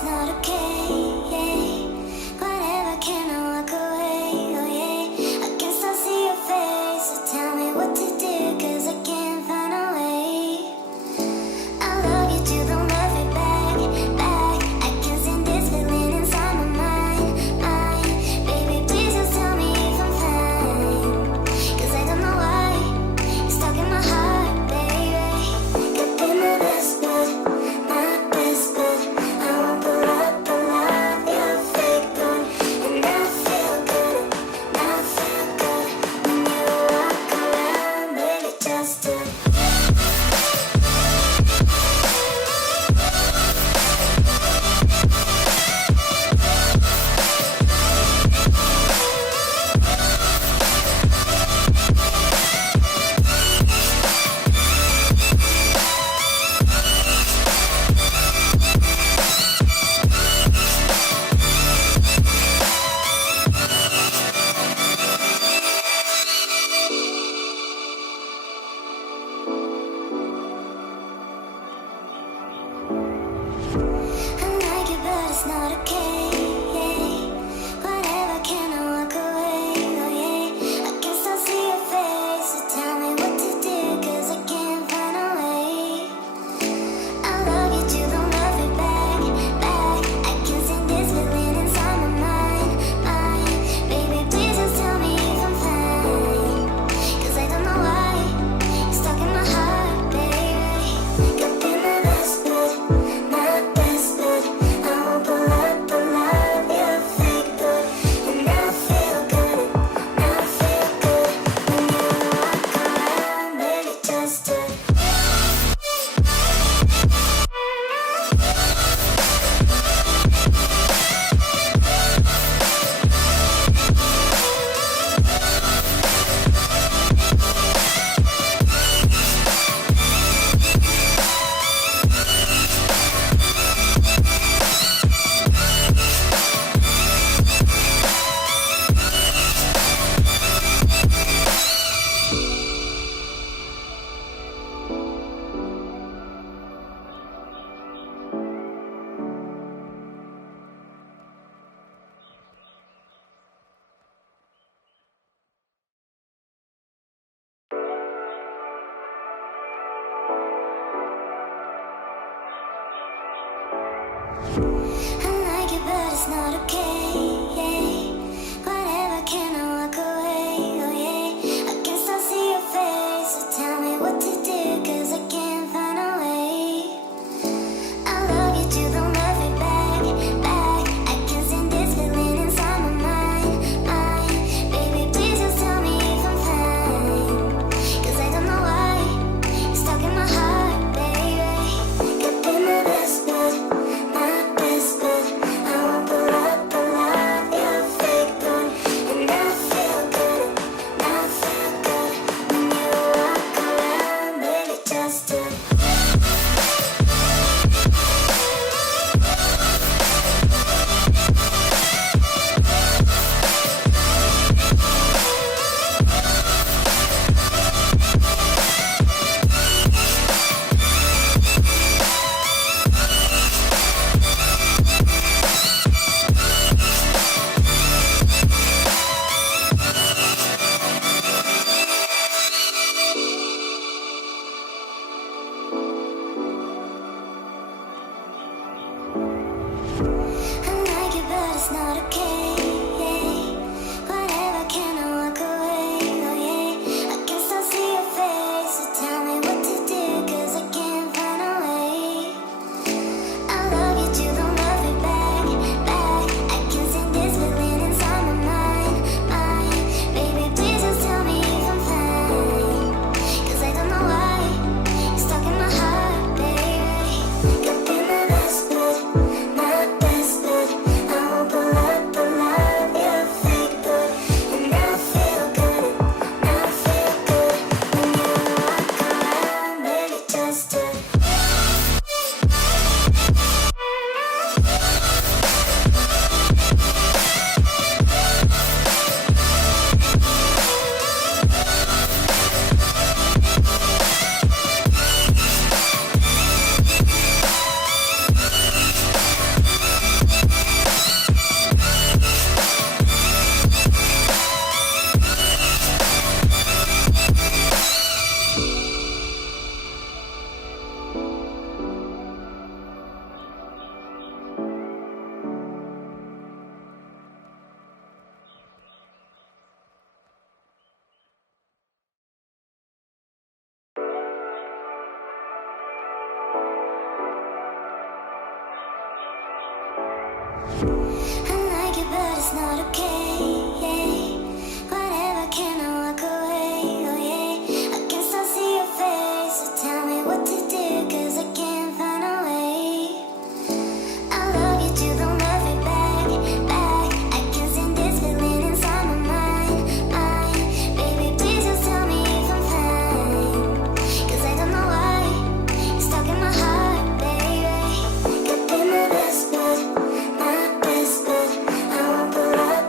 it's not okay. Whatever, can I walk away? Oh yeah, I can still see your face. So tell me what to do, 'cause I can't find a way. I love you too, don't love me back, back. I can't stand this feeling inside my mind. Baby, please just tell me if I'm fine, 'cause I don't know why you're stuck in my heart, baby. Could be my best bud, my best bud. I won't pull up, you're fake good. And I feel good, I feel good when you walk around, baby, just to. I like it, but it's not okay. Whatever, can I walk away? Oh yeah, I can still see your face. So tell me what to do, 'cause I can't find a way. I love you too, don't love me back, back. I can't stand this feeling inside my mind. Baby, please just tell me if I'm fine, 'cause I don't know why you're stuck in my heart, baby. Could be my best bud, my best bud. I won't pull up, you're fake good. And I feel good, I feel good when you walk around, baby, just to. I like it, but it's not okay. Whatever, can I walk away? Oh yeah, I can still see your face. So tell me what to do, 'cause I can't find a way. I love you too, don't love me back, back. I can't stand this feeling inside my mind. Baby, please just tell me if I'm fine, 'cause I don't know why you're stuck in my heart, baby. Could be my best bud, my best bud. I won't pull up, I like it, but it's not okay. Whatever, can I walk away? Oh yeah, I can still see your face. So tell me what to do, 'cause I can't find a way. I love you too, don't love me back, back. I can't stand this feeling inside my mind. Baby, please just tell me if I'm fine, 'cause I don't know why you're stuck in my heart, baby. Could be my best bud, my best bud. I won't pull up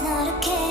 it's not okay.